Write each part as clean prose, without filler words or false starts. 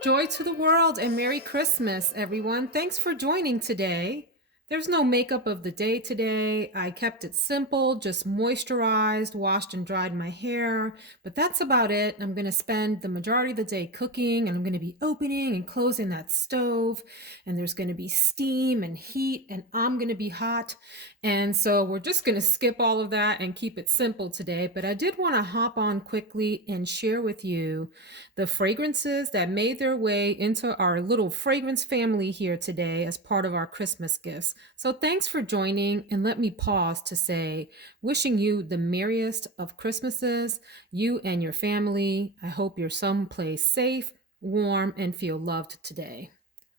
Joy to the world and Merry Christmas, everyone. Thanks for joining today. There's no makeup of the day today. I kept it simple, just moisturized, washed and dried my hair, but that's about it. I'm going to spend the majority of the day cooking and I'm going to be opening and closing that stove, and there's going to be steam and heat, and I'm going to be hot. And so we're just going to skip all of that and keep it simple today. But I did want to hop on quickly and share with you the fragrances that made their way into our little fragrance family here today as part of our Christmas gifts. So thanks for joining, and let me pause to say, wishing you the merriest of Christmases, you and your family. I hope you're someplace safe, warm, and feel loved today.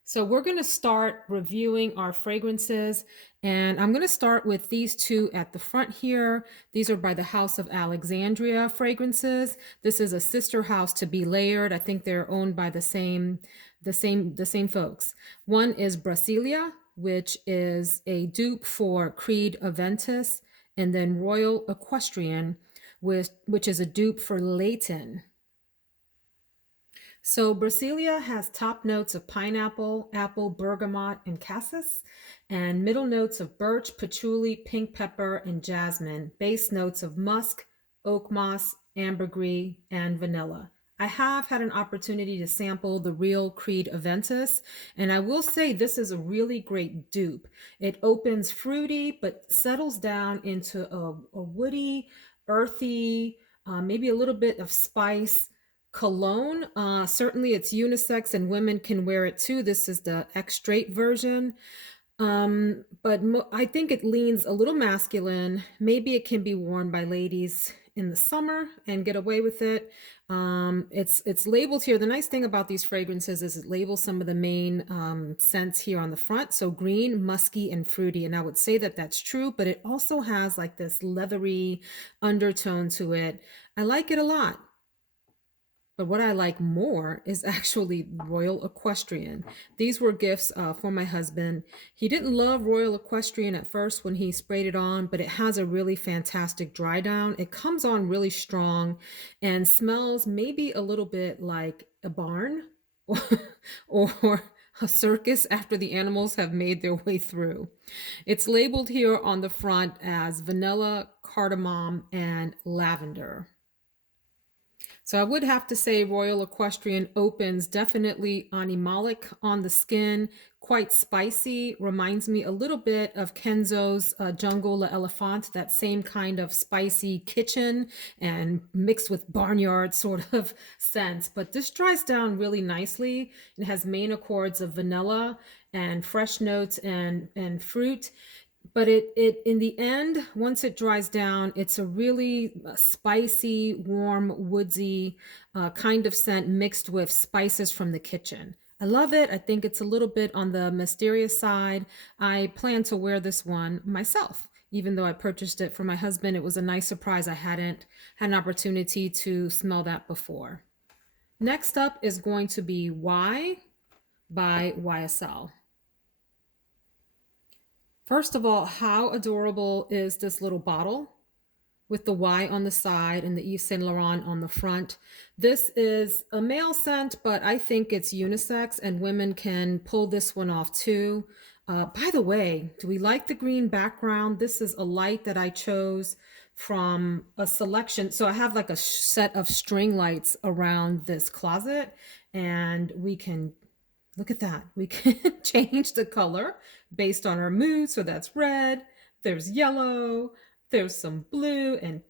So we're going to start reviewing our fragrances, and I'm going to start with these two at the front here. These are by the House of Alexandria fragrances. This is a sister house to Be Layered. I think they're owned by the same folks. One is Brasilia, which is a dupe for Creed Aventus, and then Royal Equestrian, which is a dupe for Leighton. So Brasilia has top notes of pineapple, apple, bergamot, and cassis, and middle notes of birch, patchouli, pink pepper, and jasmine, base notes of musk, oak moss, ambergris, and vanilla. I have had an opportunity to sample the real Creed Aventus, and I will say this is a really great dupe. It opens fruity, but settles down into a woody, earthy, maybe a little bit of spice cologne. Certainly it's unisex and women can wear it too. This is the X straight version. But I think it leans a little masculine. Maybe it can be worn by ladies in the summer and get away with it. It's labeled here. The nice thing about these fragrances is it labels some of the main scents here on the front. So green, musky, and fruity. And I would say that that's true, but it also has like this leathery undertone to it. I like it a lot. But what I like more is actually Royal Equestrian. These were gifts for my husband. He didn't love Royal Equestrian at first when he sprayed it on, but it has a really fantastic dry down. It comes on really strong and smells maybe a little bit like a barn or, or a circus after the animals have made their way through. It's labeled here on the front as vanilla, cardamom, and lavender. So I would have to say Royal Equestrian opens definitely animalic on the skin, quite spicy, reminds me a little bit of Kenzo's Jungle L'Elephant, that same kind of spicy kitchen and mixed with barnyard sort of scent. But this dries down really nicely. It has main accords of vanilla and fresh notes and fruit, but it in the end, once it dries down, it's a really spicy, warm, woodsy kind of scent mixed with spices from the kitchen. I love it. I think it's a little bit on the mysterious side. I plan to wear this one myself. Even though I purchased it for my husband, it was a nice surprise. I hadn't had an opportunity to smell that before. Next up is going to be Y by YSL. First of all, how adorable is this little bottle with the Y on the side and the Yves Saint Laurent on the front? This is a male scent, but I think it's unisex and women can pull this one off too. By the way, do we like the green background? This is a light that I chose from a selection. So I have like a set of string lights around this closet, and we can look at that. We can change the color based on our mood. So that's red, there's yellow, there's some blue and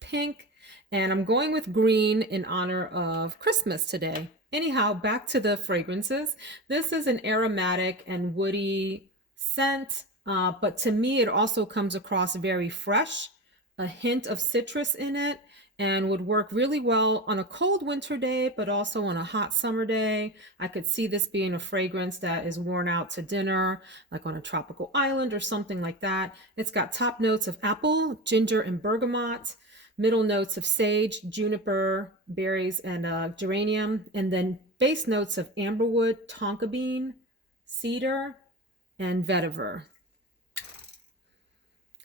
pink. And I'm going with green in honor of Christmas today. Anyhow, back to the fragrances. This is an aromatic and woody scent, but to me, it also comes across very fresh, a hint of citrus in it, and would work really well on a cold winter day, but also on a hot summer day. I could see this being a fragrance that is worn out to dinner, like on a tropical island or something like that. It's got top notes of apple, ginger, and bergamot, middle notes of sage, juniper, berries, and geranium, and then base notes of amberwood, tonka bean, cedar, and vetiver.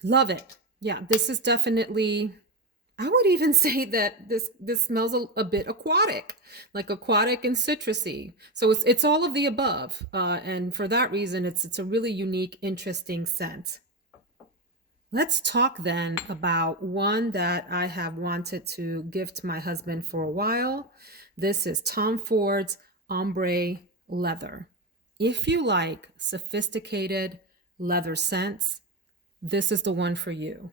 Love it. Yeah, this is definitely, I would even say that this smells a bit aquatic, like aquatic and citrusy. So it's all of the above, and for that reason, it's a really unique, interesting scent. Let's talk then about one that I have wanted to gift my husband for a while. This is Tom Ford's Ombre Leather. If you like sophisticated leather scents, this is the one for you.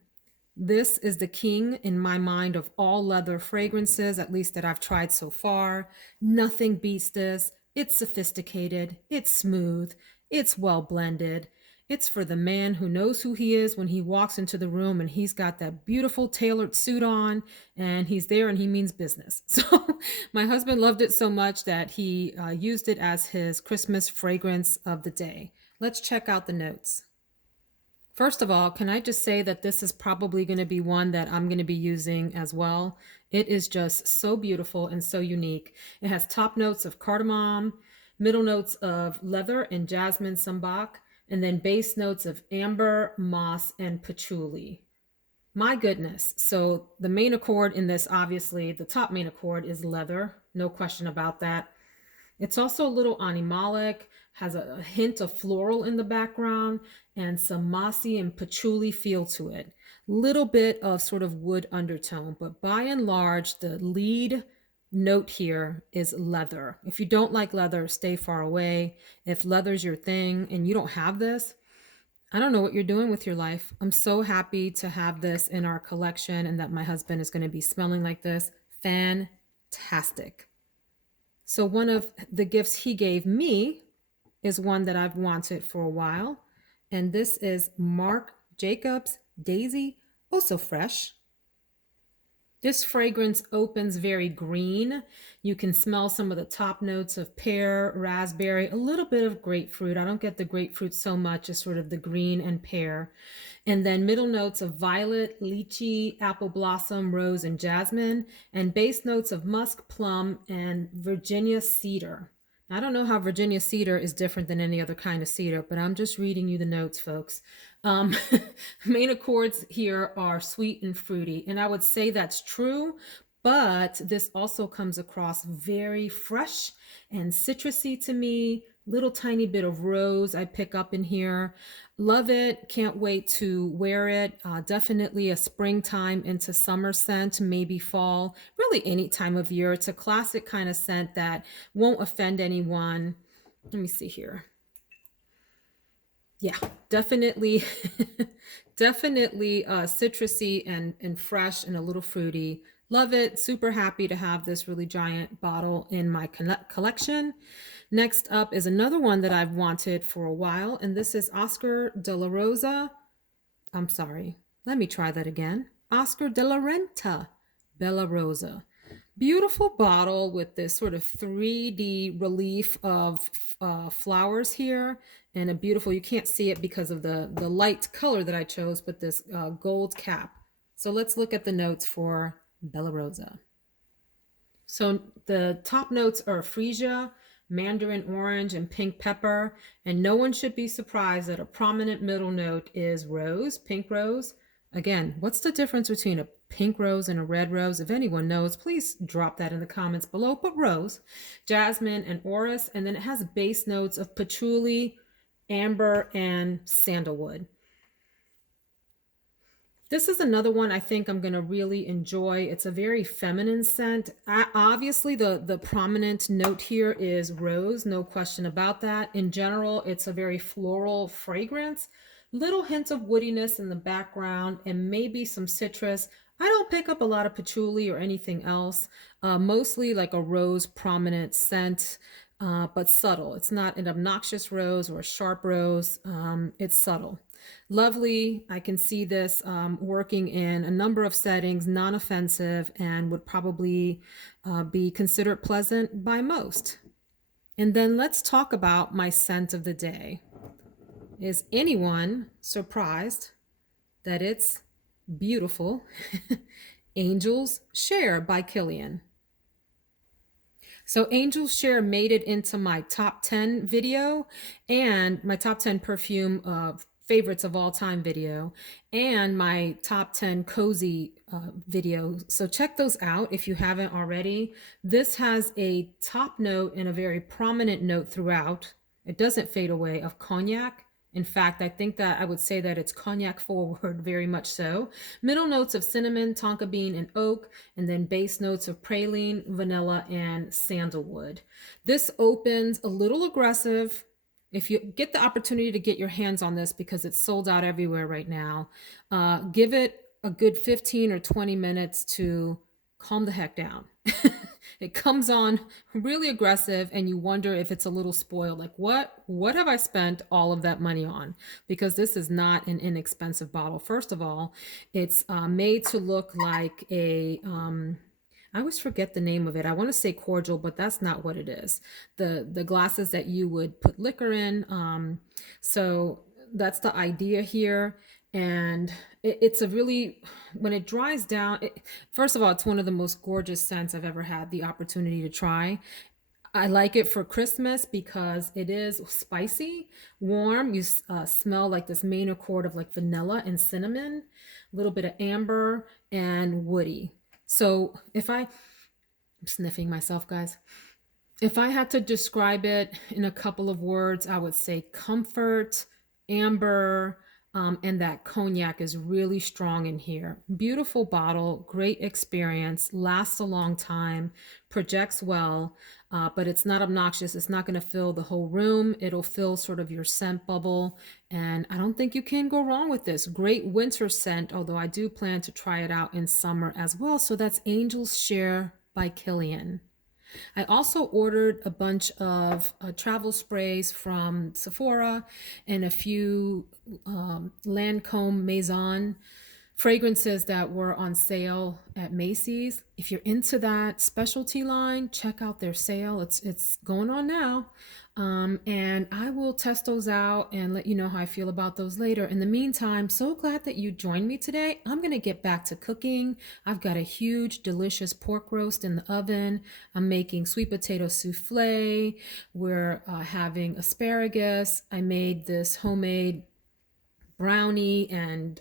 This is the king in my mind of all leather fragrances, at least that I've tried so far. Nothing beats this. It's sophisticated, it's smooth, it's well blended. It's for the man who knows who he is when he walks into the room and he's got that beautiful tailored suit on and he's there and he means business. So, my husband loved it so much that he used it as his Christmas fragrance of the day. Let's check out the notes. First of all, can I just say that this is probably going to be one that I'm going to be using as well? It is just so beautiful and so unique. It has top notes of cardamom, middle notes of leather and jasmine sambac, and then base notes of amber, moss, and patchouli. My goodness. So the main accord in this, obviously, the top main accord is leather. No question about that. It's also a little animalic, has a hint of floral in the background, and some mossy and patchouli feel to it. Little bit of sort of wood undertone, but by and large, the lead note here is leather. If you don't like leather, stay far away. If leather's your thing and you don't have this, I don't know what you're doing with your life. I'm so happy to have this in our collection and that my husband is going to be smelling like this. Fantastic. So one of the gifts he gave me is one that I've wanted for a while. And this is Marc Jacobs Daisy, also fresh. This fragrance opens very green. You can smell some of the top notes of pear, raspberry, a little bit of grapefruit. I don't get the grapefruit so much as sort of the green and pear. And then middle notes of violet, lychee, apple blossom, rose, and jasmine, and base notes of musk, plum, and Virginia cedar. I don't know how Virginia cedar is different than any other kind of cedar, but I'm just reading you the notes, folks. Um, Main accords here are sweet and fruity, and I would say that's true, but this also comes across very fresh and citrusy to me. Little tiny bit of rose I pick up in here. Love it. Can't wait to wear it. Definitely a springtime into summer scent, maybe fall, really any time of year. It's a classic kind of scent that won't offend anyone. Let me see here. Yeah, definitely, definitely citrusy and fresh and a little fruity. Love it. Super happy to have this really giant bottle in my collection. Next up is another one that I've wanted for a while, and this is Oscar de la Rosa. I'm sorry. Let me try that again. Oscar de la Renta, Bella Rosa. Beautiful bottle with this sort of 3D relief of flowers here, and a beautiful, you can't see it because of the light color that I chose, but this gold cap. So let's look at the notes for Bella Rosa. So the top notes are freesia, mandarin orange, and pink pepper. And no one should be surprised that a prominent middle note is rose, pink rose. Again, what's the difference between a pink rose and a red rose? If anyone knows, please drop that in the comments below. But rose, jasmine, and orris. And then it has base notes of patchouli, amber, and sandalwood. This is another one I think I'm going to really enjoy. It's a very feminine scent. Obviously, the prominent note here is rose, no question about that. In general, it's a very floral fragrance. Little hints of woodiness in the background and maybe some citrus. I don't pick up a lot of patchouli or anything else. Mostly like a rose prominent scent, but subtle. It's not an obnoxious rose or a sharp rose. It's subtle. Lovely. I can see this working in a number of settings, non-offensive, and would probably be considered pleasant by most. And then let's talk about my scent of the day. Is anyone surprised that it's beautiful? Angels Share by Kilian. So Angels Share made it into my top 10 video and my top 10 perfume favorites of all time video and my top 10 cozy video. So check those out if you haven't already. This has a top note and a very prominent note throughout. It doesn't fade away of cognac. In fact, I think that I would say that it's cognac forward, very much so. Middle notes of cinnamon, tonka bean, and oak, and then base notes of praline, vanilla, and sandalwood. This opens a little aggressive. If you get the opportunity to get your hands on this because it's sold out everywhere right now, give it a good 15 or 20 minutes to calm the heck down. It comes on really aggressive and you wonder if it's a little spoiled, like what have I spent all of that money on? Because this is not an inexpensive bottle. First of all, it's made to look like a I always forget the name of it. I want to say cordial, but that's not what it is. The glasses that you would put liquor in. So that's the idea here. And it's a really, when it dries down, first of all, it's one of the most gorgeous scents I've ever had the opportunity to try. I like it for Christmas because it is spicy, warm. You smell like this main accord of like vanilla and cinnamon, a little bit of amber and woody. So I'm sniffing myself, guys. If I had to describe it in a couple of words, I would say comfort, amber, and that cognac is really strong in here. Beautiful bottle, great experience, lasts a long time, projects well, but it's not obnoxious. It's not going to fill the whole room. It'll fill sort of your scent bubble. And I don't think you can go wrong with this. Great winter scent, although I do plan to try it out in summer as well. So that's Angels Share by Kilian. I also ordered a bunch of travel sprays from Sephora and a few Lancome Maison fragrances that were on sale at Macy's. If you're into that specialty line, check out their sale. It's going on now. And I will test those out and let you know how I feel about those later. In the meantime, so glad that you joined me today. I'm going to get back to cooking. I've got a huge, delicious pork roast in the oven. I'm making sweet potato souffle. We're having asparagus. I made this homemade brownie and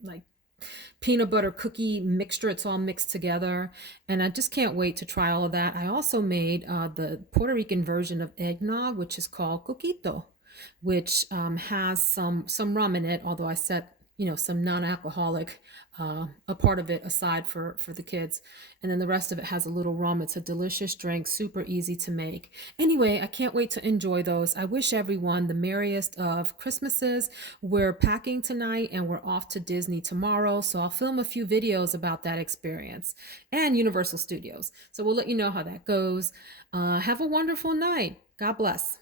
like peanut butter cookie mixture. It's all mixed together. And I just can't wait to try all of that. I also made the Puerto Rican version of eggnog, which is called coquito, which has some rum in it, although I set some non-alcoholic a part of it aside for the kids, and then the rest of it has a little rum. It's a delicious drink, super easy to make. Anyway, I can't wait to enjoy those. I wish everyone the merriest of Christmases. We're packing tonight and we're off to Disney tomorrow, so I'll film a few videos about that experience and Universal Studios, so we'll let you know how that goes. Have a wonderful night. God bless.